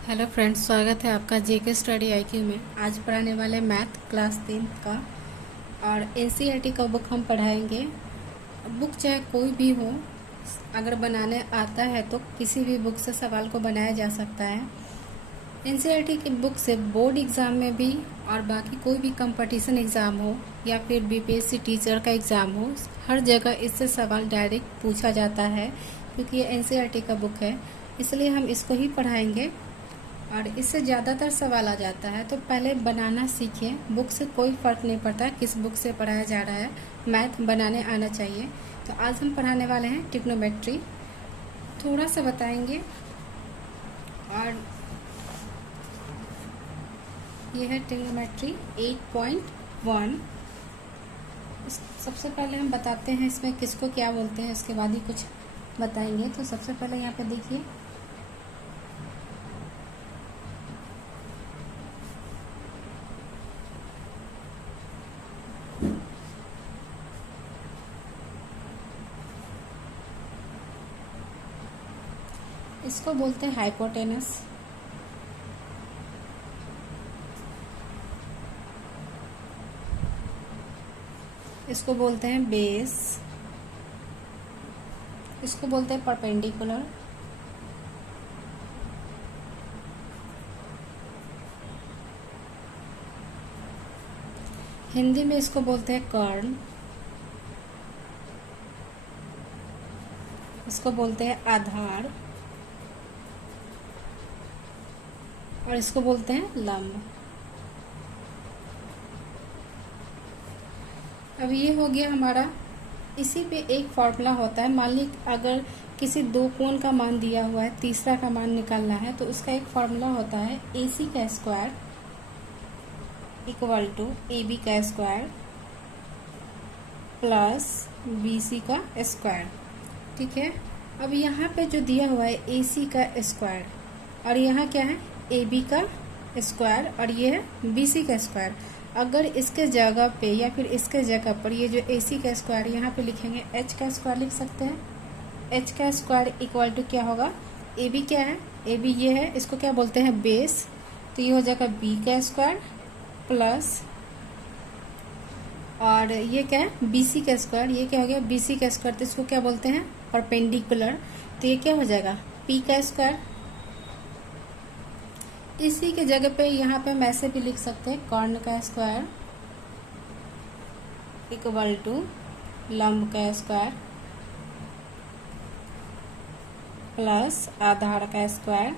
Hello friends, स्वागत है आपका जेके स्टडी आईक्यू में। आज पढ़ाने वाले मैथ क्लास 3 का और एनसीईआरटी का बुक हम पढ़ाएंगे। बुक चाहे कोई भी हो, अगर बनाने आता है तो किसी भी बुक से सवाल को बनाया जा सकता है। एनसीईआरटी की बुक से बोर्ड एग्ज़ाम में भी और बाकी कोई भी कंपटीशन एग्ज़ाम हो या फिर बीपीएससी टीचर का एग्ज़ाम हो, हर जगह इससे सवाल डायरेक्ट पूछा जाता है क्योंकि ये एनसीईआरटी का बुक है। इसलिए हम इसको ही पढ़ाएंगे और इससे ज़्यादातर सवाल आ जाता है। तो पहले बनाना सीखिए। बुक से कोई फ़र्क नहीं पड़ता किस बुक से पढ़ाया जा रहा है, मैथ बनाने आना चाहिए। तो आज हम पढ़ाने वाले हैं ट्रिग्नोमेट्री, थोड़ा सा बताएंगे। और ये है ट्रिग्नोमेट्री 8.1। सबसे पहले हम बताते हैं इसमें किसको क्या बोलते हैं, उसके बाद ही कुछ बताएंगे। तो सबसे पहले यहाँ पे देखिए, इसको बोलते हैं हाइपोटेनस। इसको बोलते हैं बेस। इसको बोलते हैं परपेंडिकुलर। हिंदी में इसको बोलते हैं कर्ण। इसको बोलते हैं आधार और इसको बोलते हैं लंब। अब ये हो गया हमारा। इसी पे एक फॉर्मूला होता है। मान ली अगर किसी दो कोण का मान दिया हुआ है, तीसरा का मान निकालना है, तो उसका एक फॉर्मूला होता है AC का स्क्वायर इक्वल टू AB का स्क्वायर प्लस BC का स्क्वायर। ठीक है। अब यहाँ पे जो दिया हुआ है AC का स्क्वायर और यहाँ क्या है AB का स्क्वायर और ये है BC का स्क्वायर। अगर इसके जगह पे या फिर इसके जगह पर ये जो AC का स्क्वायर यहाँ पे लिखेंगे, H का स्क्वायर लिख सकते हैं। H का स्क्वायर इक्वल टू क्या होगा, AB क्या है, AB ये है, इसको क्या बोलते हैं बेस। तो ये हो जाएगा B का स्क्वायर प्लस और ये क्या है BC का स्क्वायर, ये क्या हो गया BC का स्क्वायर। तो इसको क्या बोलते हैं परपेंडिकुलर। तो ये क्या हो जाएगा P का स्क्वायर। इसी के जगह पे यहाँ पे हम ऐसे भी लिख सकते हैं कर्ण का स्क्वायर इक्वल टू लंब का स्क्वायर प्लस आधार का स्क्वायर।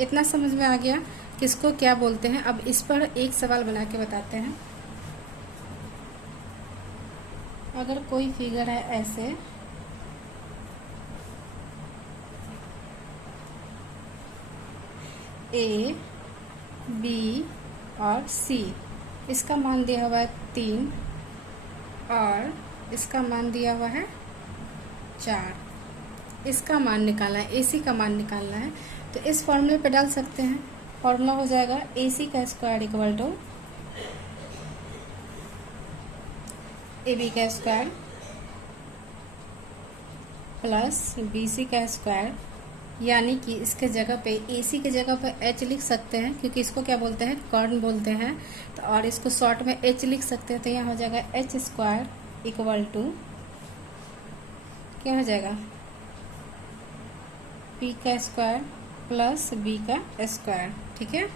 इतना समझ में आ गया किसको क्या बोलते हैं। अब इस पर एक सवाल बना के बताते हैं। अगर कोई फिगर है ऐसे, A, B और C, इसका मान दिया हुआ है 3 और इसका मान दिया हुआ है 4। इसका मान निकालना है, AC का मान निकालना है। तो इस फॉर्मूले पे डाल सकते हैं। फॉर्मूला हो जाएगा AC का स्क्वायर इक्वल टू AB का स्क्वायर प्लस BC का स्क्वायर। यानी कि इसके जगह पे AC के जगह पे H लिख सकते हैं क्योंकि इसको क्या बोलते हैं कर्ण बोलते हैं। तो और इसको शॉर्ट में H लिख सकते हैं। तो यहाँ हो जाएगा H स्क्वायर इक्वल टू क्या हो जाएगा P का स्क्वायर प्लस B का स्क्वायर। ठीक है।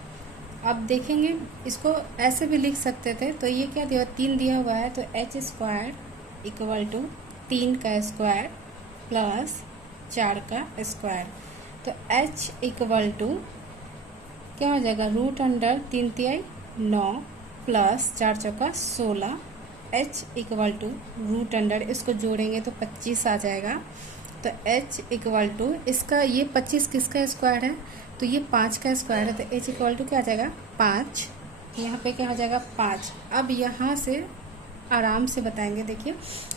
अब देखेंगे इसको ऐसे भी लिख सकते थे। तो ये क्या दिया 3 दिया हुआ है, तो H स्क्वायर इक्वल टू 3 का स्क्वायर प्लस 4 का स्क्वायर। तो H इक्वल टू क्या हो जाएगा √3 × 9 प्लस 4 चौका 16। H इक्वल टू √, इसको जोड़ेंगे तो 25 आ जाएगा। तो H इक्वल टू इसका ये 25 किसका स्क्वायर है, तो ये 5 का स्क्वायर है। तो H इक्वल टू क्या आ जाएगा 5। यहाँ पे क्या हो जाएगा 5। अब यहाँ से आराम से बताएंगे। देखिए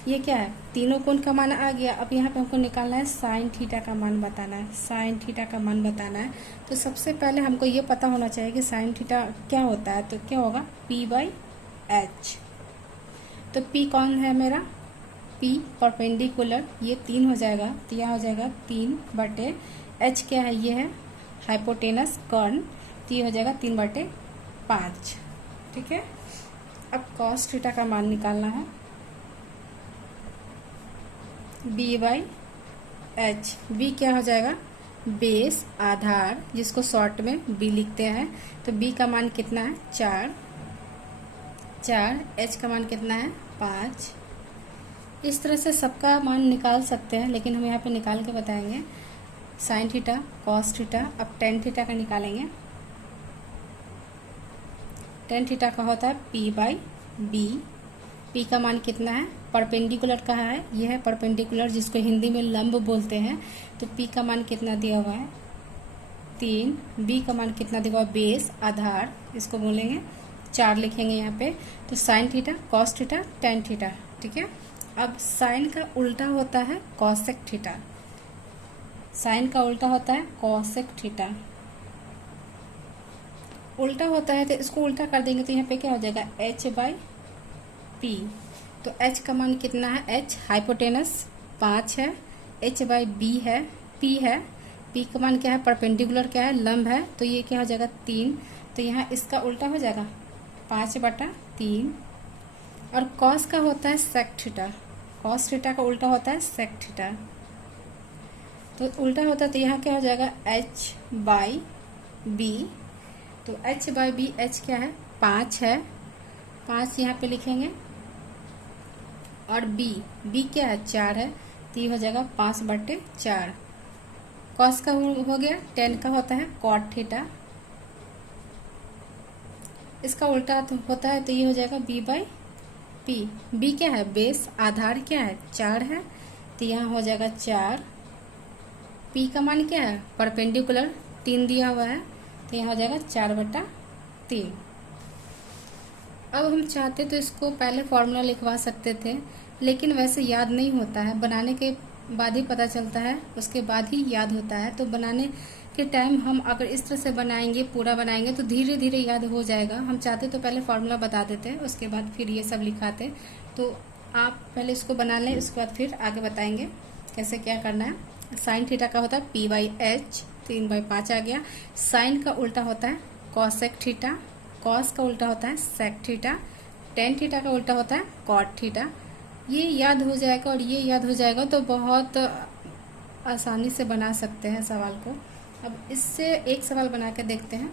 ये क्या है, तीनों कोण का मान आ गया। अब यहाँ पे हमको निकालना है साइन थीटा का मान बताना है। साइन थीटा का मान बताना है तो सबसे पहले हमको ये पता होना चाहिए कि साइन थीटा क्या होता है। तो क्या होगा P/H। तो P कौन है मेरा, पी परपेंडिकुलर, ये 3 हो जाएगा, तो यहाँ हो जाएगा 3/, एच क्या है, ये है हाइपोटेनस कर्ण, तो ये हो जाएगा 3/5। ठीक है। अब कॉस थीटा का मान निकालना है, b/h। b क्या हो जाएगा, बेस आधार, जिसको शॉर्ट में b लिखते हैं। तो b का मान कितना है, 4, h का मान कितना है, 5। इस तरह से सबका मान निकाल सकते हैं, लेकिन हम यहाँ पे निकाल के बताएंगे। साइन थीटा, कॉस थीटा, अब टेन थीटा का निकालेंगे। टेन थीटा का होता है p/b। p का मान कितना है, परपेंडिकुलर कहा है, यह है परपेंडिकुलर, जिसको हिंदी में लंब बोलते हैं। तो p का मान कितना दिया हुआ है, 3। b का मान कितना दिया हुआ है, बेस आधार, इसको बोलेंगे 4 लिखेंगे यहाँ पे। तो sine theta, cos theta, tan theta. ठीक है। अब साइन का उल्टा होता है कॉसेक थीटा, साइन का उल्टा होता है कॉसेक थीटा। उल्टा होता है तो इसको उल्टा कर देंगे, तो यहाँ पे क्या हो जाएगा, h/p। तो h का मान कितना है, h हाइपोटेनस 5 है, h/b है, p है। p का मान क्या है, परपेंडिकुलर क्या है, लंब है, तो ये क्या हो जाएगा, 3। तो यहाँ इसका उल्टा हो जाएगा 5/3। और कॉस का होता है सेक थीटा, कॉस थीटा का उल्टा होता है सेक थीटा। तो उल्टा होता है तो यहाँ क्या हो जाएगा, h/b। तो h/b, h क्या है, 5 है, 5 यहाँ पे लिखेंगे। और b क्या है, 4 है, तो ये हो जाएगा 5/4। कॉस का हो गया, टेन का होता है कॉट थीटा, इसका उल्टा होता है, तो ये हो जाएगा b/p। b क्या है, बेस आधार क्या है, 4 है, तो यहाँ हो जाएगा 4। p का मान क्या है, परपेंडिकुलर 3 दिया हुआ है, तो यहाँ हो जाएगा 4/3। अब हम चाहते तो इसको पहले फॉर्मूला लिखवा सकते थे, लेकिन वैसे याद नहीं होता है, बनाने के बाद ही पता चलता है, उसके बाद ही याद होता है। तो बनाने के टाइम हम अगर इस तरह से बनाएंगे, पूरा बनाएंगे, तो धीरे धीरे याद हो जाएगा। हम चाहते तो पहले फॉर्मूला बता देते, उसके बाद फिर ये सब लिखाते। तो आप पहले इसको बना लें, उसके बाद फिर आगे बताएंगे कैसे क्या करना है। साइन थीटा का होता है p/h, 3/5 आ गया। साइन का उल्टा होता है कॉसेक थीटा, कॉस का उल्टा होता है सेक थीटा, टेन थीटा का उल्टा होता है कॉट थीटा। ये याद हो जाएगा और ये याद हो जाएगा, तो बहुत आसानी से बना सकते हैं सवाल को। अब इससे एक सवाल बना के देखते हैं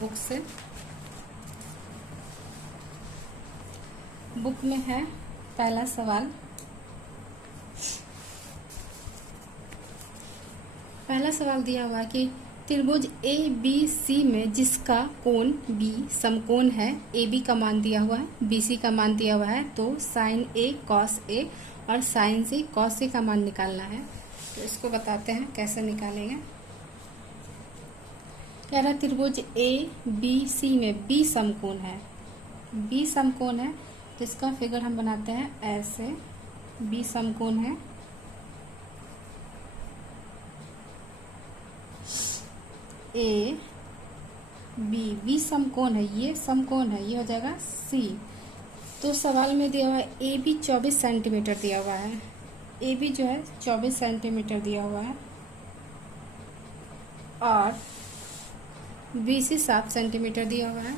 बुक से। बुक में है पहला सवाल। पहला सवाल दिया हुआ कि त्रिभुज ABC में जिसका कोण B समकोण है, AB का मान दिया हुआ है, BC का मान दिया हुआ है, तो साइन A cos A और साइन C cos C का मान निकालना है। तो इसको बताते हैं कैसे निकालेंगे। कह रहा है त्रिभुज ABC में B समकोण है, B समकोण है, जिसका फिगर हम बनाते हैं ऐसे। B समकोण है, B समकोण है, ये समकोण है, ये हो जाएगा C। तो सवाल में दिया हुआ है AB 24 सेंटीमीटर दिया हुआ है, AB जो है 24 सेंटीमीटर दिया हुआ है, और BC 7 सेंटीमीटर दिया हुआ है,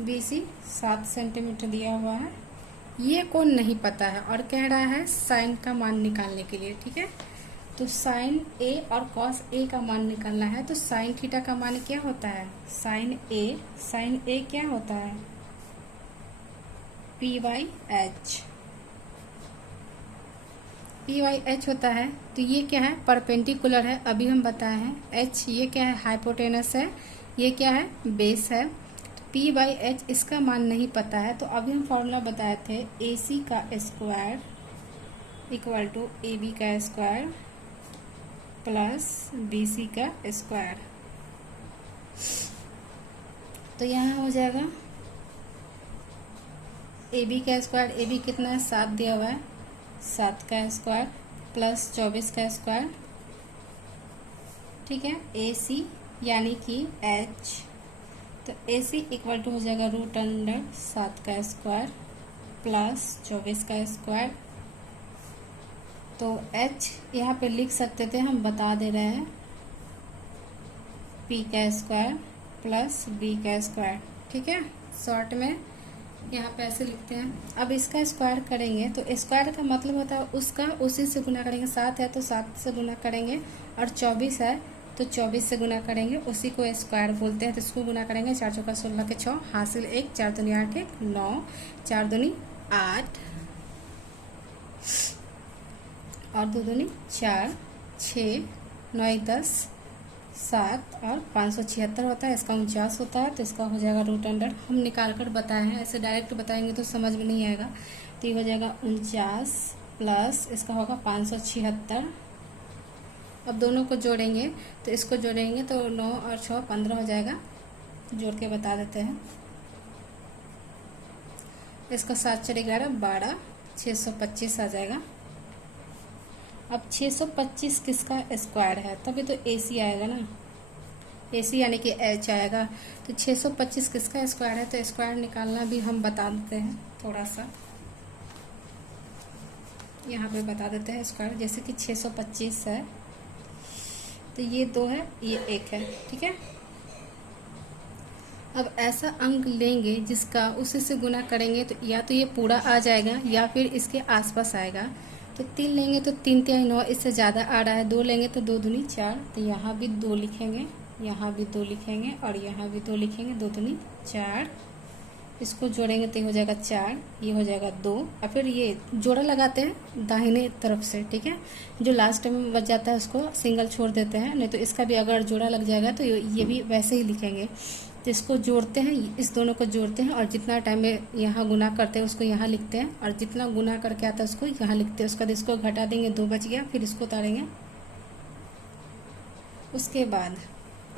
BC 7 सेंटीमीटर दिया हुआ है। ये कोण नहीं पता है और कह रहा है साइन का मान निकालने के लिए। ठीक है। तो साइन A और कॉस A का मान निकालना है। तो साइन थीटा का मान क्या होता है, साइन A क्या होता है, p/h होता है। तो ये क्या है, परपेंडिकुलर है, अभी हम बताए हैं। h ये क्या है, हाइपोटेनस है, ये क्या है, बेस है। तो p/h इसका मान नहीं पता है, तो अभी हम फॉर्मूला बताए थे AC का स्क्वायर इक्वल टू AB का स्क्वायर प्लस BC का स्क्वायर। तो यहाँ हो जाएगा AB का स्क्वायर, AB कितना है, 7 दिया हुआ है, 7 का स्क्वायर प्लस 24 का स्क्वायर। ठीक है। AC यानी कि H, तो AC इक्वल टू हो जाएगा √7 का स्क्वायर प्लस 24 का स्क्वायर। तो h यहाँ पे लिख सकते थे, हम बता दे रहे हैं, p का स्क्वायर प्लस b का स्क्वायर। ठीक है, शॉर्ट में यहाँ पे ऐसे लिखते हैं। अब इसका स्क्वायर करेंगे तो स्क्वायर का मतलब होता है उसका उसी से गुना करेंगे। 7 है तो 7 से गुना करेंगे, और 24 है तो 24 से गुना करेंगे, उसी को स्क्वायर बोलते हैं। तो इसको गुना करेंगे, 4 चौका 16 के 6, हासिल 1, 4 दूनी 8, 1 9, 4 दूनी 8 और 2 दूनी 4, 6 9 1 10 7 और 576 होता है। इसका 49 होता है, तो इसका हो जाएगा रूट अंडर। हम निकाल कर बताए हैं, ऐसे डायरेक्ट बताएंगे तो समझ में नहीं आएगा। तो ये हो जाएगा 49 प्लस इसका होगा 576। अब दोनों को जोड़ेंगे, तो इसको जोड़ेंगे तो 9 और 6 15 हो जाएगा। जोड़ के बता देते हैं। इसका 7 4 11 12, 625 आ जाएगा। अब 625 किसका स्क्वायर है, तभी तो AC आएगा ना, AC यानी कि H आएगा। तो 625 किसका स्क्वायर है, तो स्क्वायर निकालना भी हम बता देते हैं। थोड़ा सा यहाँ पे बता देते हैं स्क्वायर। जैसे कि 625 है तो ये 2 है, ये 1 है। ठीक है, अब ऐसा अंक लेंगे जिसका उसी से गुना करेंगे तो या तो ये पूरा आ जाएगा या फिर इसके आसपास आएगा। तो 3 लेंगे तो 3 3 9, इससे ज़्यादा आ रहा है। 2 लेंगे तो 2 दूनी 4, तो यहाँ भी 2 लिखेंगे, यहाँ भी 2 लिखेंगे और यहाँ भी 2 लिखेंगे। 2 दूनी 4, इसको जोड़ेंगे तो ये हो जाएगा 4, ये हो जाएगा 2। और फिर ये जोड़ा लगाते हैं दाहिने तरफ से। ठीक है, जो लास्ट में बच जाता है उसको सिंगल छोड़ देते हैं, नहीं तो इसका भी अगर जोड़ा लग जाएगा तो ये भी वैसे ही लिखेंगे। तो इसको जोड़ते हैं, इस दोनों को जोड़ते हैं और जितना टाइम में यहाँ गुना करते हैं उसको यहाँ लिखते हैं, और जितना गुना करके आता है उसको यहाँ लिखते हैं। उसके बाद इसको घटा देंगे, 2 बच गया, फिर इसको उतारेंगे। उसके बाद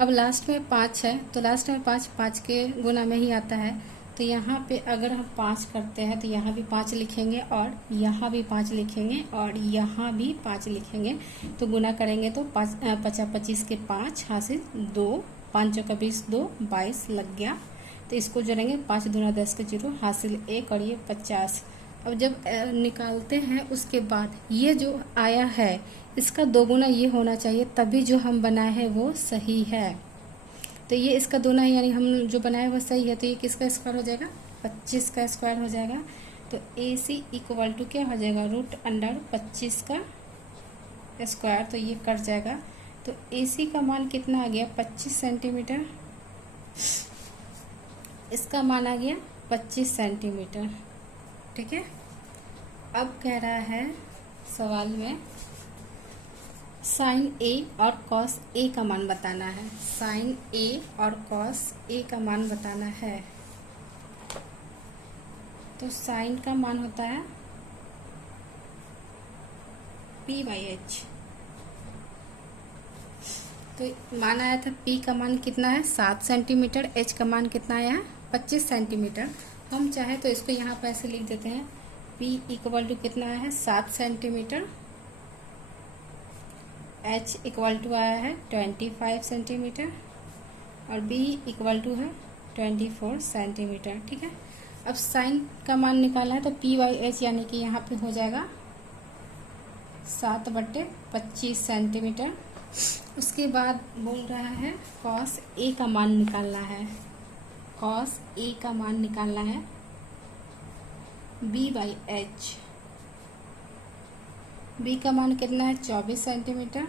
अब लास्ट में 5 है, तो लास्ट में 5 के गुना में ही आता है। तो यहाँ पे अगर हम 5 करते हैं तो यहाँ भी 5 लिखेंगे और यहाँ भी 5 लिखेंगे और यहाँ भी 5 लिखेंगे। तो गुना करेंगे तो 5 25 के 5 हासिल 2, 5 चौका 20, 2 22 लग गया। तो इसको जोड़ेंगे, 5 दूना 10 के 0 हासिल 1 और ये 50। अब जब निकालते हैं उसके बाद ये जो आया है इसका 2 गुना ये होना चाहिए, तभी जो हम बनाए हैं वो सही है। तो ये इसका 2 गुना यानी हम जो बनाए वो सही है। तो ये किसका स्क्वायर हो जाएगा, 25 का स्क्वायर हो जाएगा। तो AC इक्वल टू क्या हो जाएगा, रूट अंडर 25 का स्क्वायर। तो ये कट जाएगा। तो AC का मान कितना आ गया, 25 सेंटीमीटर। इसका मान आ गया 25 सेंटीमीटर। ठीक है, अब कह रहा है सवाल में साइन A और कॉस A का मान बताना है। साइन A और कॉस A का मान बताना है। तो साइन का मान होता है P/H। तो मान आया था, P का मान कितना है, 7 सेंटीमीटर। H का मान कितना आया है, 25 सेंटीमीटर। हम चाहे तो इसको यहाँ पर ऐसे लिख देते हैं, P इक्वल टू कितना है, 7 सेंटीमीटर। H इक्वल टू आया है 25 सेंटीमीटर और B इक्वल टू है 24 सेंटीमीटर। ठीक है, अब साइन का मान निकालना है तो P/H यानी कि यहाँ पे हो जाएगा 7/25 सेंटीमीटर। उसके बाद बोल रहा है कॉस A का मान निकालना है। कॉस A का मान निकालना है B/H। B का मान कितना है, 24 सेंटीमीटर।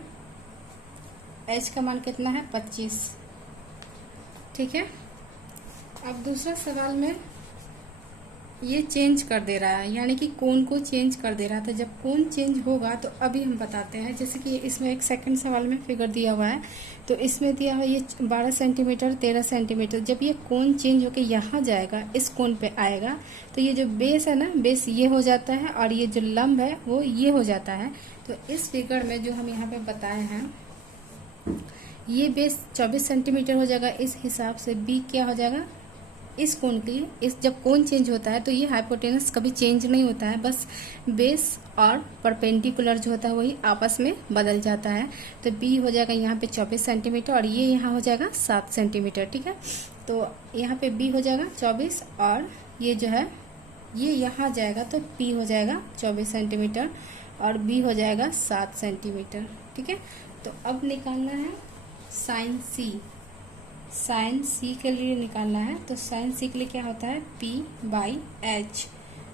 H का मान कितना है, 25। ठीक है, अब दूसरा सवाल में ये चेंज कर दे रहा है, यानी कि कोण को चेंज कर दे रहा था। जब कोण चेंज होगा तो अभी हम बताते हैं। जैसे कि इसमें एक सेकंड सवाल में फिगर दिया हुआ है, तो इसमें दिया हुआ ये 12 सेंटीमीटर 13 सेंटीमीटर। जब ये कोण चेंज होकर यहाँ जाएगा, इस कोण पे आएगा, तो ये जो बेस है ना, बेस ये हो जाता है और ये जो लंब है वो ये हो जाता है। तो इस फिगर में जो हम यहाँ पे बताए हैं, ये बेस 24 सेंटीमीटर हो जाएगा। इस हिसाब से B क्या हो जाएगा, इस कोण के लिए, इस जब कोण चेंज होता है तो ये हाइपोटेनस कभी चेंज नहीं होता है, बस बेस और परपेंडिकुलर जो होता है वही आपस में बदल जाता है। तो B हो जाएगा यहाँ पे 24 सेंटीमीटर और ये यहाँ हो जाएगा 7 सेंटीमीटर। ठीक है, तो यहाँ पे B हो जाएगा 24 और ये जो है ये यहाँ जाएगा तो P हो जाएगा 24 सेंटीमीटर और B हो जाएगा 7 सेंटीमीटर। ठीक है, तो अब निकालना है साइन C। साइन C के लिए निकालना है, तो साइन C के लिए क्या होता है P/H।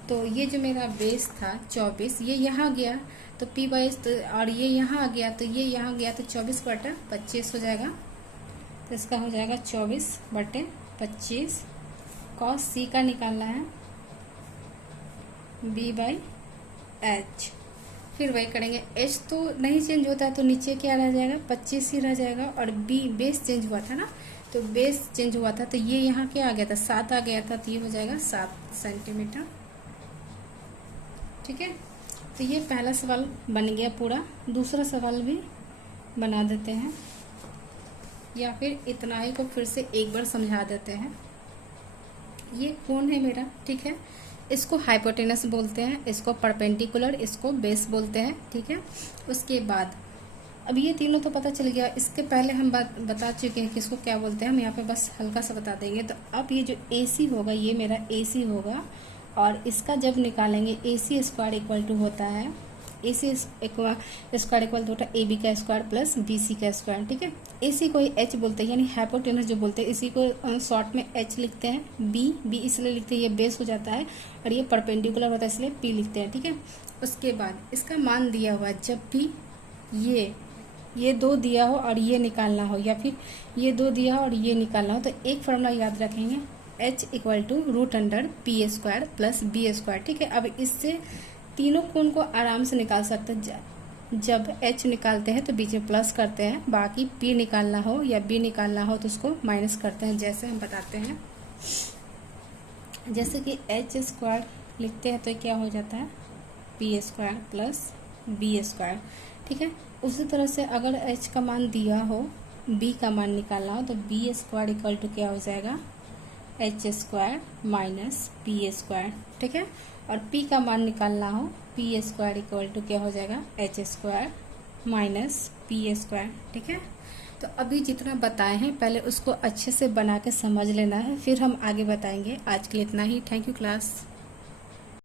तो ये जो मेरा बेस था 24, ये यहाँ गया तो P/H, तो और ये यहाँ आ गया तो ये यहाँ गया तो 24/25 हो जाएगा। तो इसका हो जाएगा 24/25। कॉस C का निकालना है B/H। फिर वही करेंगे, H तो नहीं चेंज होता है तो नीचे क्या रह जाएगा 25 ही रह जाएगा, और B बेस चेंज हुआ था ना, तो बेस चेंज हुआ था तो ये यहाँ क्या आ गया था 7 आ गया था, तो ये हो जाएगा 7 सेंटीमीटर। ठीक है, तो ये पहला सवाल बन गया पूरा। दूसरा सवाल भी बना देते हैं, या फिर इतना ही को फिर से एक बार समझा देते हैं। ये कोण है मेरा, ठीक है, इसको हाइपोटेनस बोलते हैं, इसको परपेंडिकुलर, इसको बेस बोलते हैं। ठीक है, उसके बाद अब ये तीनों तो पता चल गया। इसके पहले हम बता चुके हैं कि इसको क्या बोलते हैं, हम यहाँ पे बस हल्का सा बता देंगे। तो अब ये जो AC होगा ये मेरा AC होगा, और इसका जब निकालेंगे AC स्क्वायर इक्वल टू होता है AC स्क्वायर इक्वल टू होता है AB का स्क्वायर प्लस BC का स्क्वायर। ठीक है, AC को ही H बोलते हैं, यानी हाइपोटेनस जो बोलते हैं, इसी को शॉर्ट में H लिखते हैं। B इसलिए लिखते हैं, ये बेस हो जाता है, और ये परपेंडिकुलर होता है इसलिए P लिखते हैं। ठीक है, उसके बाद इसका मान दिया हुआ, जब भी ये दो दिया हो और ये निकालना हो, या फिर ये दो दिया हो और ये निकालना हो, तो एक फॉर्मूला याद रखेंगे, H equal to √P square plus B square. ठीक है, अब इससे तीनों कोण को आराम से निकाल सकते हैं। जब H निकालते हैं तो बीच में प्लस करते हैं, बाकी P निकालना हो या B निकालना हो तो उसको माइनस करते हैं। जैसे हम बताते हैं, जैसे कि H स्क्वायर लिखते हैं तो क्या हो जाता है P square plus B square. ठीक है, उसी तरह से अगर H का मान दिया हो, B का मान निकालना हो, तो B स्क्वायर इक्वल टू क्या हो जाएगा H square minus P square. ठीक है, और P का मान निकालना हो, P स्क्वायर इक्वल टू क्या हो जाएगा H square minus P square. ठीक है, तो अभी जितना बताए हैं पहले उसको अच्छे से बना के समझ लेना है, फिर हम आगे बताएंगे। आज के लिए इतना ही। Thank you class.